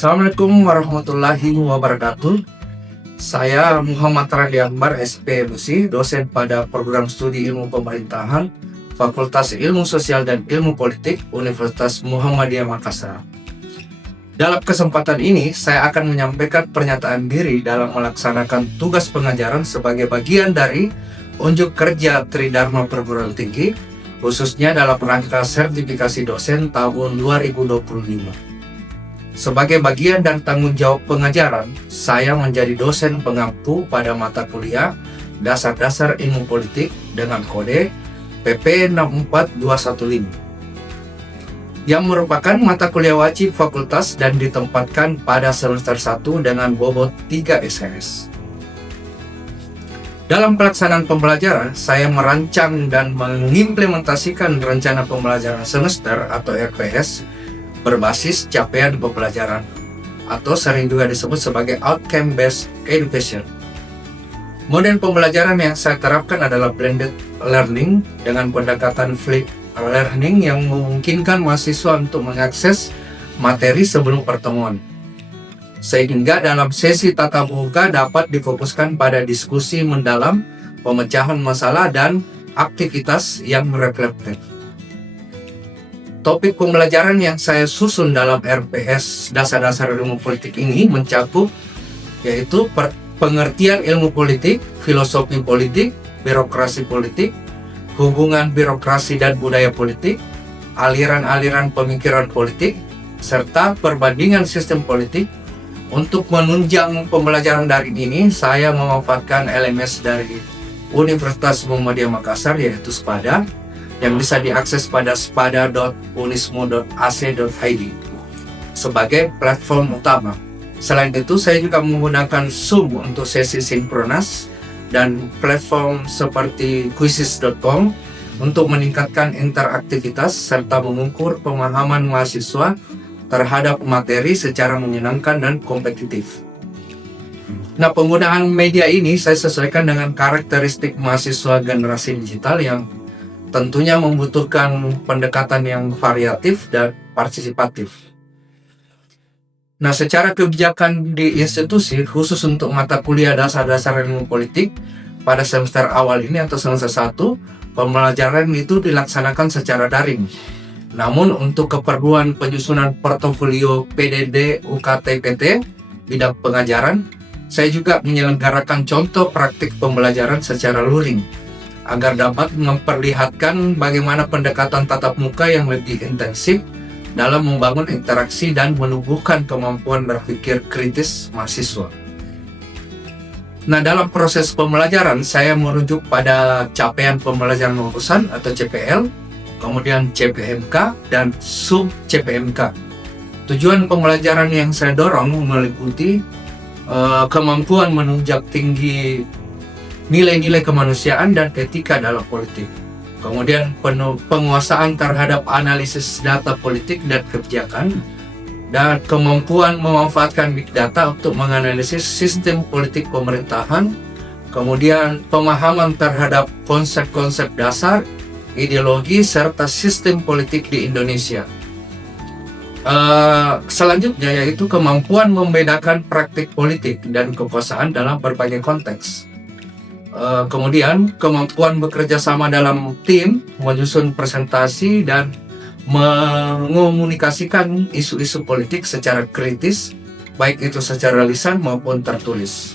Assalamualaikum warahmatullahi wabarakatuh. Saya Muhammad Randi Akbar, SPMC, dosen pada program studi ilmu pemerintahan, Fakultas Ilmu Sosial dan Ilmu Politik, Universitas Muhammadiyah Makassar. Dalam kesempatan ini, saya akan menyampaikan pernyataan diri dalam melaksanakan tugas pengajaran sebagai bagian dari unjuk kerja Tridharma Perguruan Tinggi, khususnya dalam rangka sertifikasi dosen tahun 2025. Sebagai bagian dan tanggung jawab pengajaran, saya menjadi dosen pengampu pada mata kuliah Dasar-Dasar Ilmu Politik dengan kode PP 64215, yang merupakan mata kuliah wajib fakultas dan ditempatkan pada semester 1 dengan bobot 3 SKS. Dalam pelaksanaan pembelajaran, saya merancang dan mengimplementasikan rencana pembelajaran semester atau RPS berbasis capaian pembelajaran, atau sering juga disebut sebagai Outcome Based Education. Model pembelajaran yang saya terapkan adalah blended learning dengan pendekatan flipped learning yang memungkinkan mahasiswa untuk mengakses materi sebelum pertemuan, sehingga dalam sesi tatap muka dapat difokuskan pada diskusi mendalam, pemecahan masalah, dan aktivitas yang reflektif. Topik pembelajaran yang saya susun dalam RPS Dasar-Dasar Ilmu Politik ini mencakup yaitu pengertian ilmu politik, filosofi politik, birokrasi politik, hubungan birokrasi dan budaya politik, aliran-aliran pemikiran politik, serta perbandingan sistem politik. Untuk menunjang pembelajaran daring ini, saya memanfaatkan LMS dari Universitas Muhammadiyah Makassar, yaitu SPADA, yang bisa diakses pada spada.unismu.ac.id sebagai platform utama. Selain itu, saya juga menggunakan Zoom untuk sesi sinkronas dan platform seperti Quizzes.com untuk meningkatkan interaktivitas serta mengukur pemahaman mahasiswa terhadap materi secara menyenangkan dan kompetitif. Nah, penggunaan media ini saya sesuaikan dengan karakteristik mahasiswa generasi digital yang tentunya membutuhkan pendekatan yang variatif dan partisipatif. Nah, secara kebijakan di institusi, khusus untuk mata kuliah Dasar-Dasar Ilmu Politik, pada semester awal ini atau semester 1, pembelajaran itu dilaksanakan secara daring. Namun, untuk keperluan penyusunan portofolio PDD UKT-PT bidang pengajaran, saya juga menyelenggarakan contoh praktik pembelajaran secara luring, agar dapat memperlihatkan bagaimana pendekatan tatap muka yang lebih intensif dalam membangun interaksi dan menumbuhkan kemampuan berpikir kritis mahasiswa. Nah, dalam proses pembelajaran, saya merujuk pada capaian pembelajaran lulusan atau CPL, kemudian CPMK, dan sub-CPMK. Tujuan pembelajaran yang saya dorong meliputi kemampuan menunjang tinggi nilai-nilai kemanusiaan dan etika dalam politik. Kemudian penguasaan terhadap analisis data politik dan kebijakan, dan kemampuan memanfaatkan big data untuk menganalisis sistem politik pemerintahan. Kemudian pemahaman terhadap konsep-konsep dasar, ideologi, serta sistem politik di Indonesia. Selanjutnya yaitu kemampuan membedakan praktik politik dan kekuasaan dalam berbagai konteks. Kemudian kemampuan bekerja sama dalam tim, menyusun presentasi, dan mengomunikasikan isu-isu politik secara kritis, baik itu secara lisan maupun tertulis.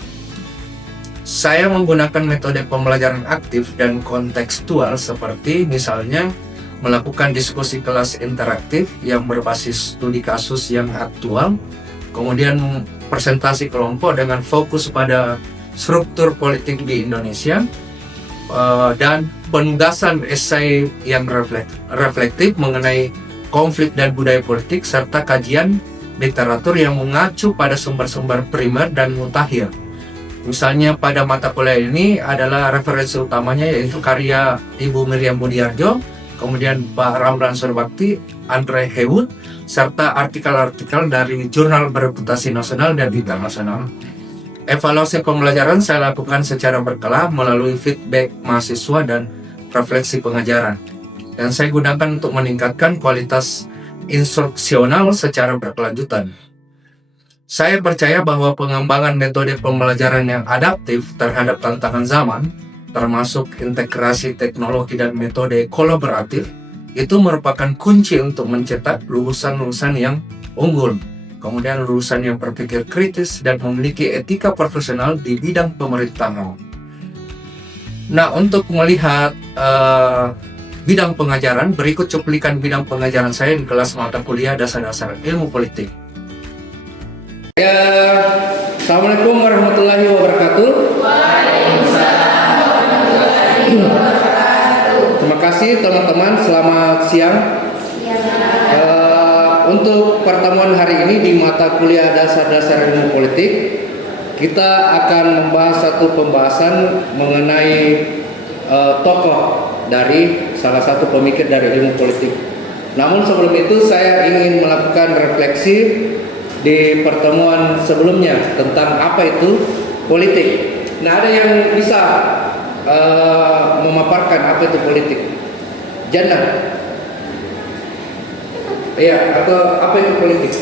Saya menggunakan metode pembelajaran aktif dan kontekstual seperti misalnya melakukan diskusi kelas interaktif yang berbasis studi kasus yang aktual, kemudian presentasi kelompok dengan fokus pada struktur politik di Indonesia, dan penugasan esai yang reflektif mengenai konflik dan budaya politik, serta kajian literatur yang mengacu pada sumber-sumber primer dan mutakhir. Misalnya pada mata kuliah ini adalah referensi utamanya yaitu karya Ibu Miriam Budiarjo, kemudian Pak Ramlan Surbakti, Andre Hewood, serta artikel-artikel dari jurnal bereputasi nasional dan internasional. Evaluasi pembelajaran saya lakukan secara berkala melalui feedback mahasiswa dan refleksi pengajaran, dan saya gunakan untuk meningkatkan kualitas instruksional secara berkelanjutan. Saya percaya bahwa pengembangan metode pembelajaran yang adaptif terhadap tantangan zaman, termasuk integrasi teknologi dan metode kolaboratif, itu merupakan kunci untuk mencetak lulusan-lulusan yang unggul, kemudian lulusan yang berpikir kritis dan memiliki etika profesional di bidang pemerintahan. Nah, untuk melihat bidang pengajaran, berikut cuplikan bidang pengajaran saya di kelas mata kuliah dasar-dasar ilmu politik. Ya, Assalamualaikum warahmatullahi wabarakatuh. Terima kasih teman-teman, selamat siang. Untuk pertemuan hari ini di mata kuliah dasar-dasar ilmu politik, kita akan membahas satu pembahasan mengenai tokoh dari salah satu pemikir dari ilmu politik. Namun sebelum itu saya ingin melakukan refleksi di pertemuan sebelumnya tentang apa itu politik. Nah, ada yang bisa memaparkan apa itu politik? Janda? Iya, atau apa itu politik?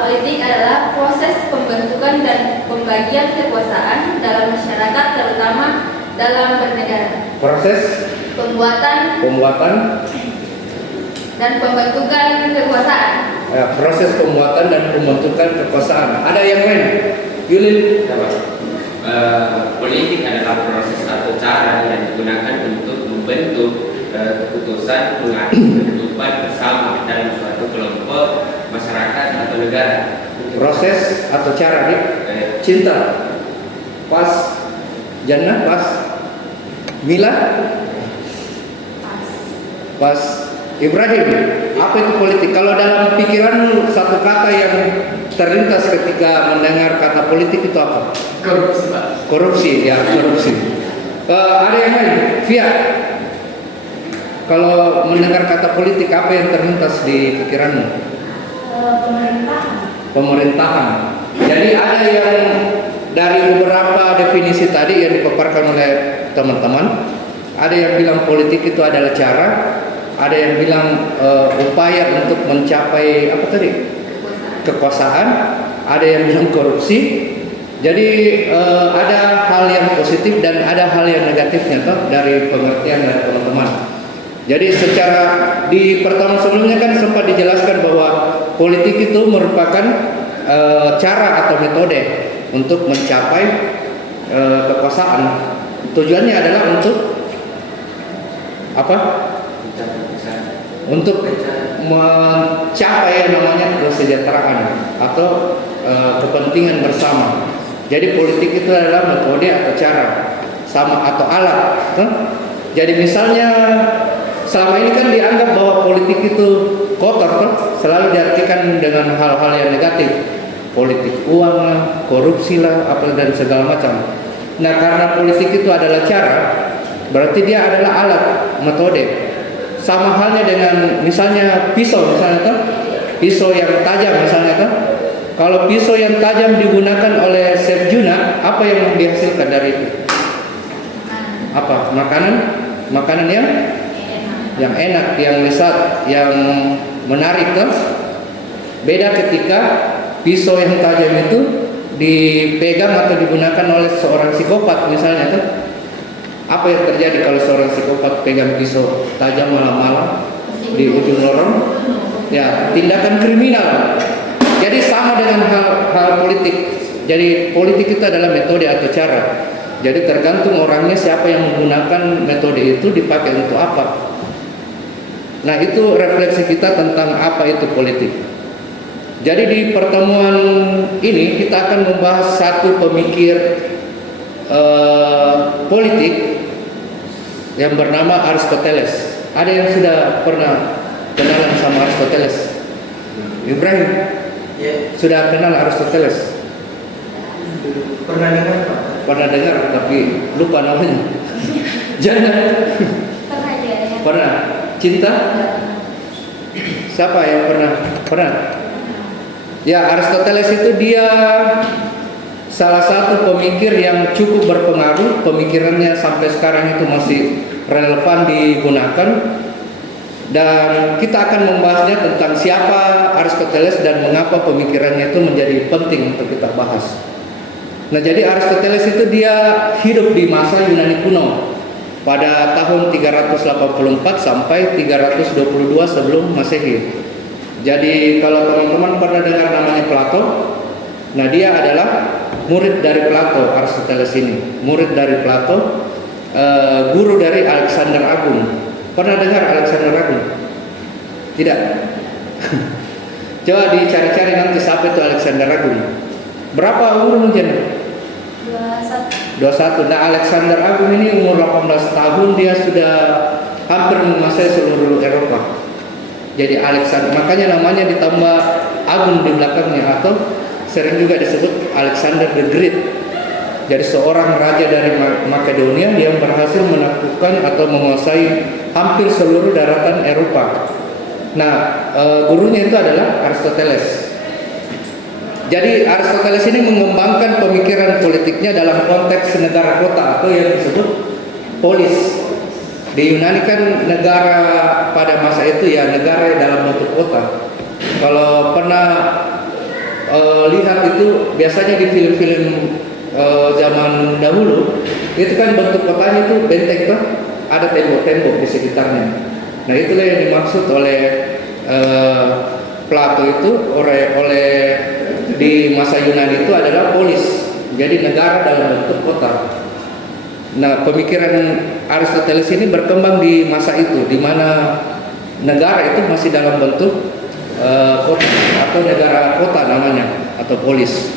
Politik adalah proses pembentukan dan pembagian kekuasaan dalam masyarakat, terutama dalam bernegara. Proses Pembuatan dan pembentukan kekuasaan. Ya, proses pembuatan dan pembentukan kekuasaan. Ada yang lain? Yulil? Politik adalah proses atau cara yang digunakan untuk membentuk keputusan mengatur kehidupan bersama dalam suatu kelompok, masyarakat atau negara. Proses atau cara nih? Cinta. Pas. Jannah pas. Mila? Pas. Ibrahim, apa itu politik? Kalau dalam pikiranmu satu kata yang terlintas ketika mendengar kata politik itu apa? Korupsi, Pak. Korupsi, ya korupsi. Ada yang lain? Via, kalau mendengar kata politik apa yang terlintas di pikiranmu? Pemerintahan. Jadi ada yang dari beberapa definisi tadi yang dipaparkan oleh teman-teman, ada yang bilang politik itu adalah cara. Ada yang bilang upaya untuk mencapai apa tadi? Kekuasaan. Ada yang bilang korupsi. Jadi ada hal yang positif dan ada hal yang negatifnya toh dari pengertian dari teman-teman. Jadi secara di pertemuan sebelumnya kan sempat dijelaskan bahwa politik itu merupakan cara atau metode untuk mencapai kekuasaan. Tujuannya adalah untuk apa? Untuk mencapai yang namanya kesejahteraan atau kepentingan bersama. Jadi politik itu adalah metode atau cara sama atau alat. Jadi misalnya selama ini kan dianggap bahwa politik itu kotor, selalu diartikan dengan hal-hal yang negatif, politik uang lah, korupsi lah, apa dan segala macam. Nah, karena politik itu adalah cara, berarti dia adalah alat, metode. Sama halnya dengan misalnya pisau, misalnya tuh, pisau yang tajam misalnya tuh. Kalau pisau yang tajam digunakan oleh Chef Juna, apa yang dihasilkan dari itu? Apa? Makanan yang enak, yang lezat, yang menarik tuh. Beda ketika pisau yang tajam itu dipegang atau digunakan oleh seorang psikopat misalnya tuh. Apa yang terjadi kalau seorang psikopat pegang pisau tajam malam-malam di ujung lorong? Ya, tindakan kriminal. Jadi sama dengan hal politik. Jadi politik itu adalah metode atau cara. Jadi tergantung orangnya siapa yang menggunakan metode itu dipakai untuk apa. Nah, itu refleksi kita tentang apa itu politik. Jadi di pertemuan ini kita akan membahas satu pemikir politik yang bernama Aristoteles. Ada yang sudah pernah kenalan sama Aristoteles? Ibrahim? Ya. Sudah kenal Aristoteles? Pernah dengar, Pak? Pernah dengar tapi lupa namanya. Jangan. Pernah. Cinta? Siapa yang pernah? Pernah. Ya, Aristoteles itu dia salah satu pemikir yang cukup berpengaruh. Pemikirannya sampai sekarang itu masih relevan digunakan. Dan kita akan membahasnya tentang siapa Aristoteles dan mengapa pemikirannya itu menjadi penting untuk kita bahas. Nah, jadi Aristoteles itu dia hidup di masa Yunani kuno pada tahun 384 sampai 322 sebelum Masehi. Jadi kalau teman-teman pernah dengar namanya Plato, nah dia adalah murid dari Plato, Aristoteles ini, murid dari Plato, guru dari Alexander Agung. Pernah dengar Alexander Agung? Tidak? Coba dicari-cari nanti siapa itu Alexander Agung. Berapa umur mungkin? 21. Nah, Alexander Agung ini umur 18 tahun, dia sudah hampir menguasai seluruh Eropa. Jadi Alexander, makanya namanya ditambah Agung di belakangnya, atau sering juga disebut Alexander the Great. Jadi seorang raja dari Makedonia yang berhasil menaklukkan atau menguasai hampir seluruh daratan Eropa. Nah, gurunya itu adalah Aristoteles. Jadi Aristoteles ini mengembangkan pemikiran politiknya dalam konteks negara kota atau yang disebut polis. Di Yunani kan negara pada masa itu ya negara dalam bentuk kota. Kalau pernah lihat itu biasanya di film-film zaman dahulu itu kan bentuk kotanya itu benteng tuh, ada tembok-tembok di sekitarnya. Nah, itulah yang dimaksud oleh Plato itu oleh di masa Yunani itu adalah polis, jadi negara dalam bentuk kota. Nah, pemikiran Aristoteles ini berkembang di masa itu, di mana negara itu masih dalam bentuk kota atau negara kota namanya, atau polis.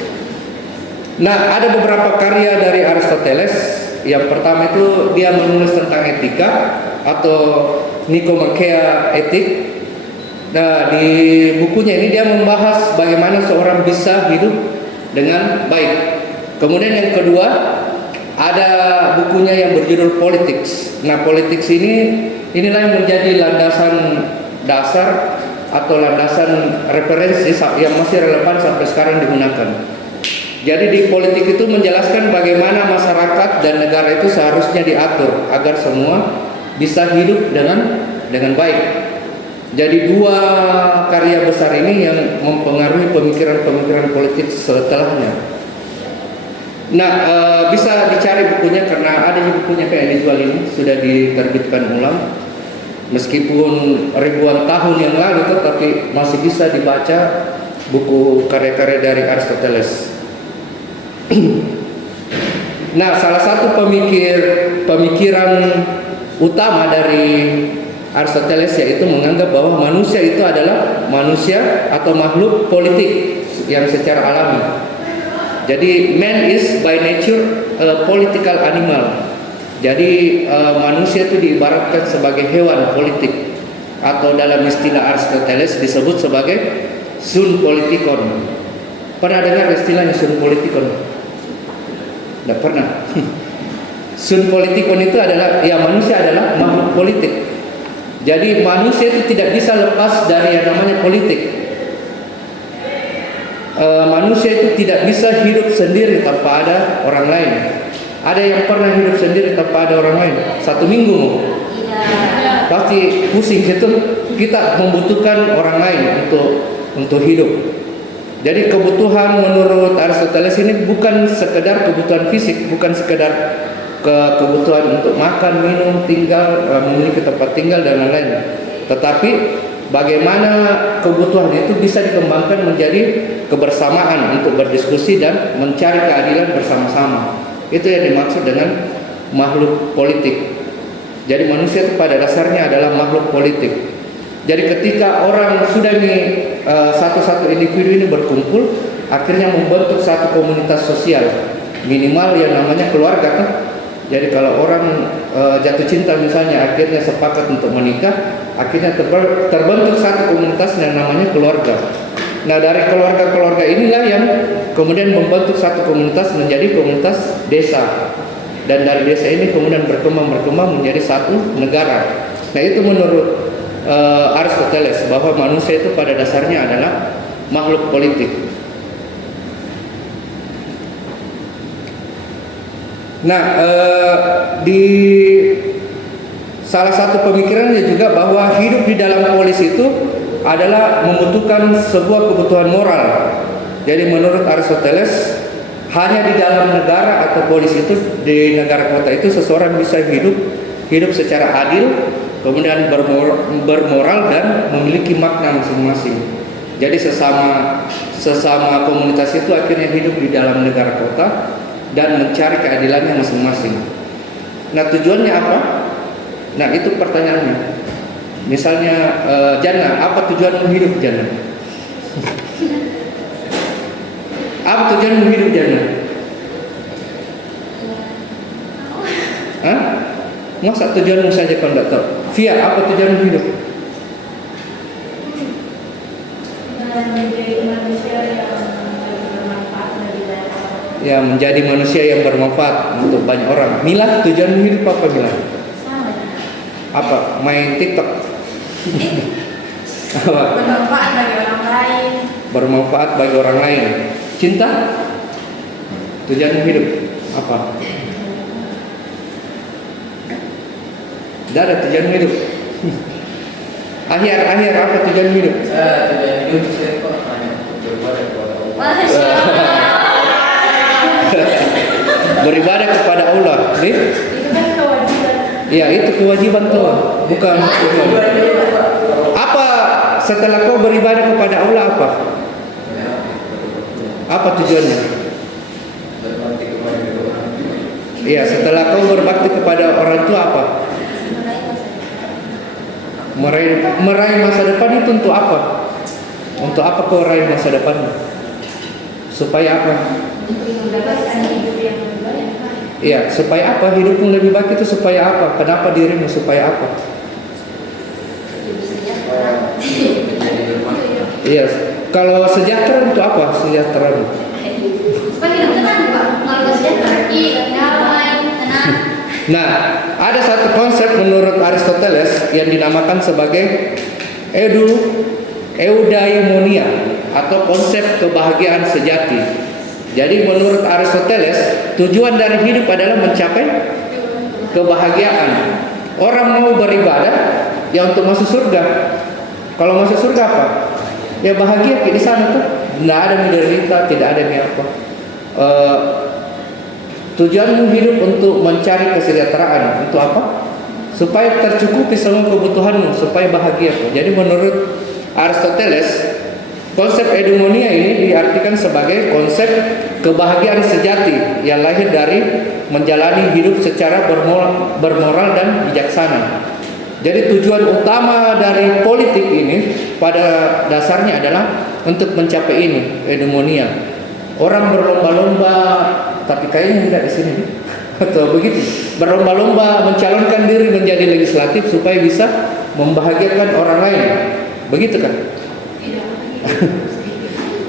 Nah, ada beberapa karya dari Aristoteles. Yang pertama itu dia menulis tentang etika atau Nicomacheia Etik. Nah, di bukunya ini dia membahas bagaimana seorang bisa hidup dengan baik. Kemudian yang kedua, ada bukunya yang berjudul Politics. Nah, Politics inilah yang menjadi landasan dasar atau landasan referensi yang masih relevan sampai sekarang digunakan. Jadi di politik itu menjelaskan bagaimana masyarakat dan negara itu seharusnya diatur agar semua bisa hidup dengan baik. Jadi dua karya besar ini yang mempengaruhi pemikiran-pemikiran politik setelahnya. Nah, bisa dicari bukunya karena ada di bukunya kayak dijual ini, sudah diterbitkan ulang. Meskipun ribuan tahun yang lalu tetapi masih bisa dibaca buku karya-karya dari Aristoteles. Nah, salah satu pemikiran utama dari Aristoteles yaitu menganggap bahwa manusia itu adalah manusia atau makhluk politik yang secara alami. Jadi man is by nature a political animal. Jadi manusia itu diibaratkan sebagai hewan politik atau dalam istilah Aristoteles disebut sebagai sun politikon. Pernah dengar istilahnya sun politikon? Tidak pernah. Sun politikon itu adalah ya manusia adalah makhluk politik. Jadi manusia itu tidak bisa lepas dari yang namanya politik. Manusia itu tidak bisa hidup sendiri tanpa ada orang lain. Ada yang pernah hidup sendiri tanpa ada orang lain? 1 minggu pasti pusing itu. Kita membutuhkan orang lain untuk hidup. Jadi kebutuhan menurut Aristoteles ini bukan sekedar kebutuhan fisik, bukan sekedar kebutuhan untuk makan, minum, tinggal, memiliki tempat tinggal dan lain-lain. Tetapi bagaimana kebutuhan itu bisa dikembangkan menjadi kebersamaan untuk berdiskusi dan mencari keadilan bersama-sama. Itu yang dimaksud dengan makhluk politik. Jadi manusia itu pada dasarnya adalah makhluk politik. Jadi ketika orang sudah satu-satu individu ini berkumpul, akhirnya membentuk satu komunitas sosial, minimal yang namanya keluarga kan. Jadi kalau orang jatuh cinta misalnya, akhirnya sepakat untuk menikah, akhirnya terbentuk satu komunitas yang namanya keluarga. Nah, dari keluarga-keluarga inilah yang kemudian membentuk satu komunitas menjadi komunitas desa. Dan dari desa ini kemudian berkembang menjadi satu negara. Nah, itu menurut Aristoteles bahwa manusia itu pada dasarnya adalah makhluk politik. Nah, di salah satu pemikirannya juga bahwa hidup di dalam polis itu adalah membutuhkan sebuah kebutuhan moral. Jadi menurut Aristoteles, hanya di dalam negara atau polis itu, di negara kota itu seseorang bisa hidup secara adil, kemudian bermoral dan memiliki makna masing-masing. Jadi sesama komunitas itu akhirnya hidup di dalam negara kota dan mencari keadilannya masing-masing. Nah, tujuannya apa? Nah, itu pertanyaannya. Misalnya, Jana, apa tujuanmu hidup, Jana? Apa tujuanmu hidup, Jana? Hah? Masa tujuanmu saja kau tidak tahu? Via, apa tujuanmu hidup? Menjadi manusia yang bermanfaat bagi banyak orang. Ya, menjadi manusia yang bermanfaat untuk banyak orang. Mila, tujuanmu hidup apa, Mila? Sama. Apa? Main TikTok? Apa? Bermanfaat bagi orang lain. Bermanfaat bagi orang lain. Cinta? Tujuanmu hidup apa? Tidak ada tujuan hidup. Akhir apa tujuan hidup? Tujuan hidup saya kok hanya beribadah kepada Allah. Masya Allah. Beribadah kepada Allah. Nih? Itu kan kewajiban. Ya, itu kewajiban tuh, bukan tujuan. Apa setelah kau beribadah kepada Allah apa? Apa tujuannya? Berbakti kepada kedua orang tua. Iya, setelah kau berbakti kepada orang tua apa? Meraih masa depan itu untuk apa? Untuk apa kau raih masa depan? Supaya apa? Mendapatkan hidup yang lebih baik. Iya, supaya apa? Hidupmu lebih baik itu supaya apa? Kenapa dirimu supaya apa? Menjadi rumah. Iya, kalau sejahtera untuk apa? Sejahtera. Supaya hidup tenang, Pak. Kalau sejahtera, damai, tenang. Nah, ada satu konsep menurut Aristoteles yang dinamakan sebagai eudaimonia atau konsep kebahagiaan sejati. Jadi menurut Aristoteles, tujuan dari hidup adalah mencapai kebahagiaan. Orang mau beribadah ya untuk masuk surga. Kalau masuk surga apa? Ya bahagia di sana tuh. Tidak ada menderita, tidak ada apa. Tujuanmu hidup untuk mencari kesejahteraan. Untuk apa? Supaya tercukupi semua kebutuhanmu, supaya bahagia. Jadi menurut Aristoteles, konsep eudaimonia ini diartikan sebagai konsep kebahagiaan sejati yang lahir dari menjalani hidup secara bermoral dan bijaksana. Jadi tujuan utama dari politik ini pada dasarnya adalah untuk mencapai ini, eudaimonia. Orang berlomba-lomba, tapi kayaknya tidak di sini atau begitu. Berlomba-lomba mencalonkan diri menjadi legislatif supaya bisa membahagiakan orang lain. Begitu kan?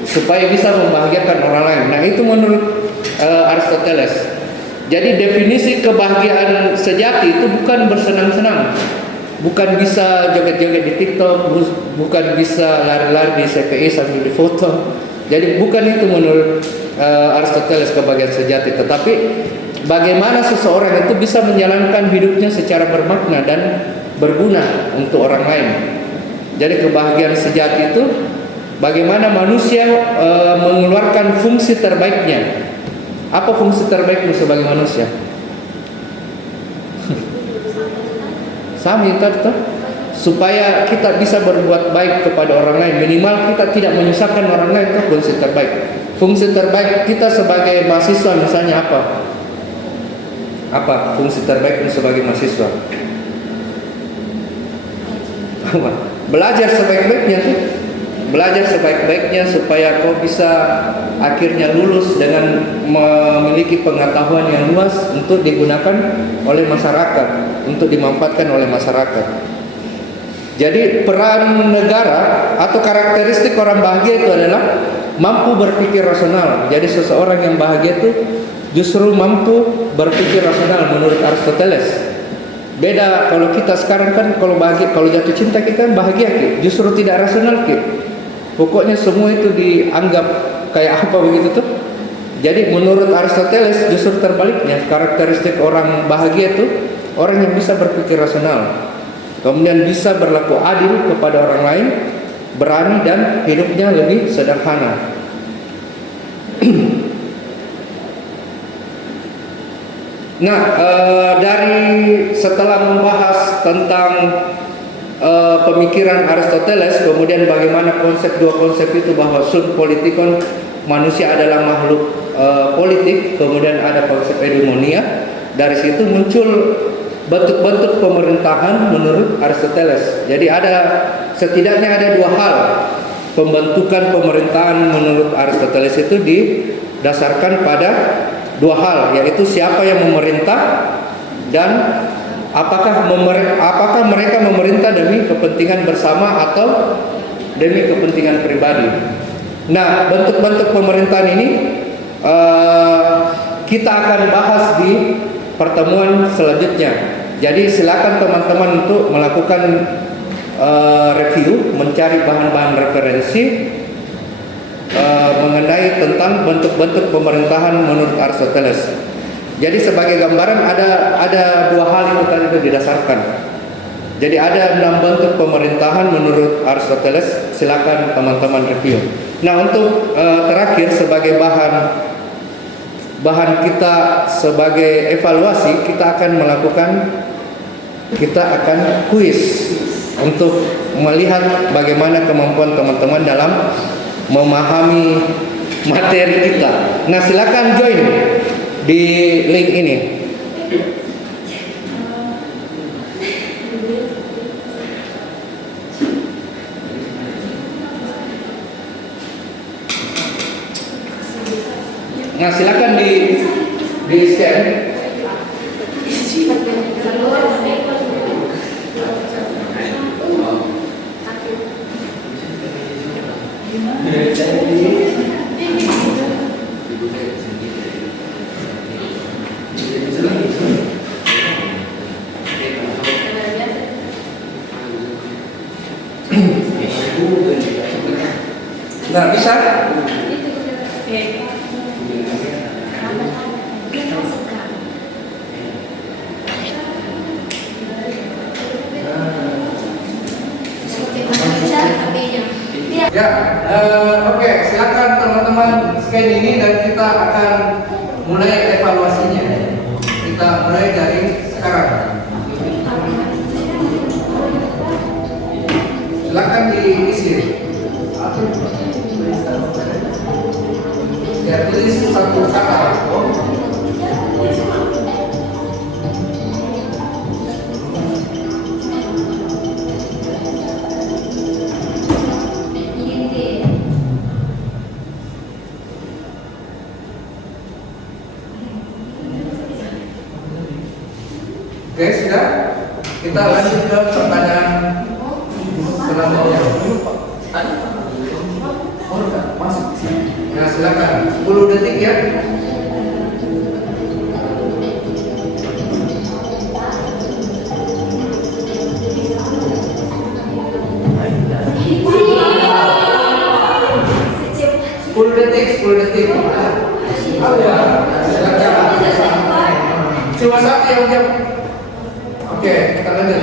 Supaya bisa membahagiakan orang lain. Nah, itu menurut Aristoteles. Jadi definisi kebahagiaan sejati itu bukan bersenang-senang, bukan bisa joget-joget di TikTok, bukan bisa lari-lari di CPI sambil difoto. Jadi bukan itu menurut Aristoteles kebahagiaan sejati, tetapi bagaimana seseorang itu bisa menjalankan hidupnya secara bermakna dan berguna untuk orang lain. Jadi kebahagiaan sejati itu bagaimana manusia mengeluarkan fungsi terbaiknya. Apa fungsi terbaikmu sebagai manusia? Sama itu supaya kita bisa berbuat baik kepada orang lain, minimal kita tidak menyusahkan orang lain, itu fungsi terbaik. Fungsi terbaik kita sebagai mahasiswa misalnya apa? Apa fungsi terbaikmu sebagai mahasiswa? Belajar sebaik-baiknya tuh. Belajar sebaik-baiknya supaya kau bisa akhirnya lulus dengan memiliki pengetahuan yang luas untuk digunakan oleh masyarakat, untuk dimanfaatkan oleh masyarakat. Jadi peran negara atau karakteristik orang bahagia itu adalah mampu berpikir rasional. Jadi seseorang yang bahagia itu justru mampu berpikir rasional menurut Aristoteles. Beda kalau kita sekarang kan kalau bahagia, kalau jatuh cinta kita kan bahagia Ki. Justru tidak rasional Ki. Pokoknya semua itu dianggap kayak apa begitu tuh. Jadi menurut Aristoteles justru terbaliknya, karakteristik orang bahagia itu orang yang bisa berpikir rasional, kemudian bisa berlaku adil kepada orang lain, berani dan hidupnya lebih sederhana. Nah, dari setelah membahas tentang pemikiran Aristoteles, kemudian bagaimana dua konsep itu, bahwa sum politikon, manusia adalah makhluk politik, kemudian ada konsep eudaimonia. Dari situ muncul bentuk-bentuk pemerintahan menurut Aristoteles. Jadi setidaknya ada dua hal pembentukan pemerintahan menurut Aristoteles itu didasarkan pada dua hal, yaitu siapa yang memerintah dan apakah mereka memerintah demi kepentingan bersama atau demi kepentingan pribadi. Nah, bentuk-bentuk pemerintahan ini kita akan bahas di pertemuan selanjutnya. Jadi silakan teman-teman untuk melakukan review, mencari bahan-bahan referensi mengenai tentang bentuk-bentuk pemerintahan menurut Aristoteles. Jadi sebagai gambaran ada dua hal itu tadi didasarkan. Jadi ada 6 bentuk pemerintahan menurut Aristoteles. Silakan teman-teman review. Nah, untuk terakhir sebagai bahan kita sebagai evaluasi, kita akan kuis untuk melihat bagaimana kemampuan teman-teman dalam memahami materi kita. Nah, silakan join di link ini. Nah, silakan di scan. Nah, bisa? Ya, oke, silakan teman-teman scan ini dan kita akan mulai evaluasinya. Kita mulai dari sekarang. Silakan diisi. Ya, tulis satu kata. Oke, sudah. Kita lanjut ke pertanyaan selanjutnya. Nah, silakan. 10 detik ya. Sepuluh detik. Oh ya, silakan. Cuma satu yang jawab. Oke, kita lanjut.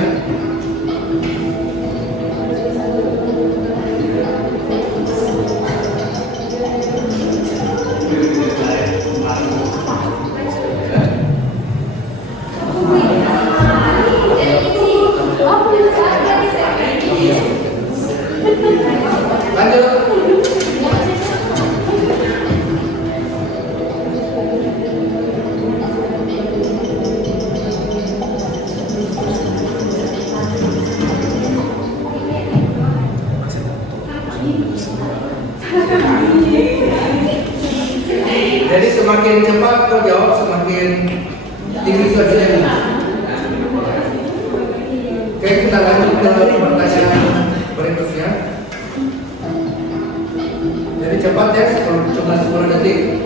Lanjut. Jadi semakin cepat kau jawab, semakin tinggi gajinya. Oke, kita lanjut ke pertanyaan berikutnya. Jadi cepat ya, cuma 10 detik.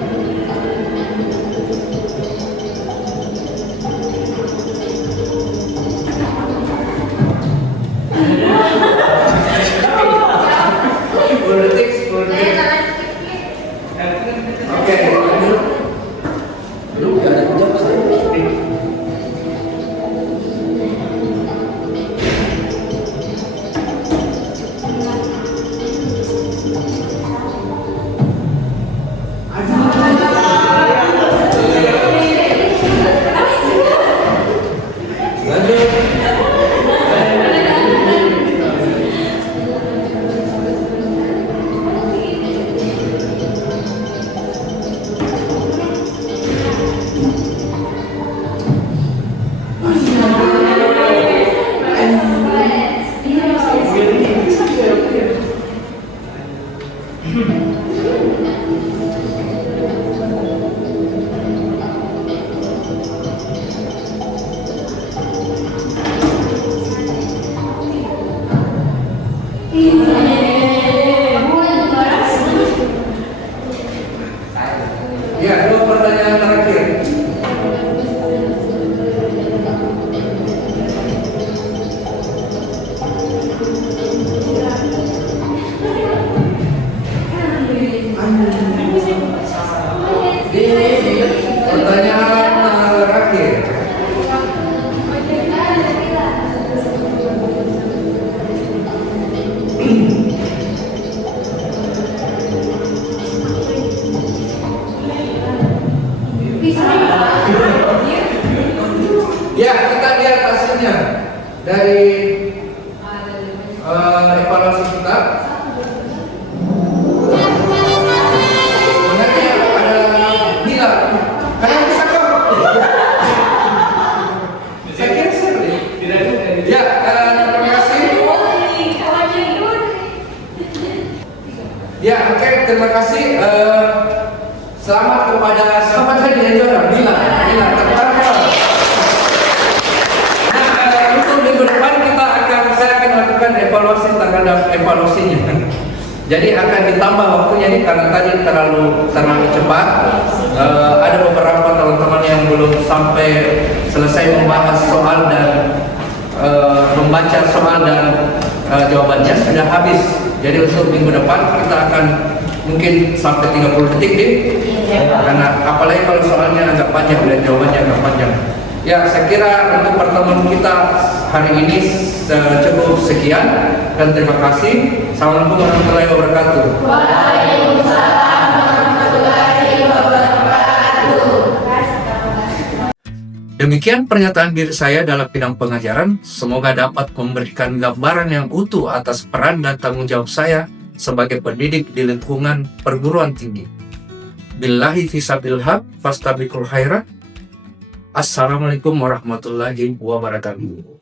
Oke, lanjut. dari evaluasi kita. Sebenarnya ada Bila. Kalian bisa kok? Saya kira seru. Ya, terima kasih. Ya, oke, terima kasih. Selamat kepada siapa tadi yang juara? Bila, terima. Untuk minggu depan saya akan melakukan evaluasi terhadap evaluasinya. Jadi akan ditambah waktunya nih karena tadi terlalu cepat. Ada beberapa teman-teman yang belum sampai selesai membahas soal dan membaca soal dan jawabannya sudah habis. Jadi untuk minggu depan kita akan mungkin sampai 30 detik nih. Karena apalagi kalau soalnya agak panjang dan jawabannya agak panjang. Ya, saya kira untuk pertemuan kita hari ini cukup sekian dan terima kasih. Assalamualaikum warahmatullahi wabarakatuh. Waalaikumsalam warahmatullahi wabarakatuh. Demikian pernyataan diri saya dalam bidang pengajaran. Semoga dapat memberikan gambaran yang utuh atas peran dan tanggung jawab saya sebagai pendidik di lingkungan perguruan tinggi. Billahi fisabil haq, fastabiqul khairat. Assalamualaikum warahmatullahi wabarakatuh.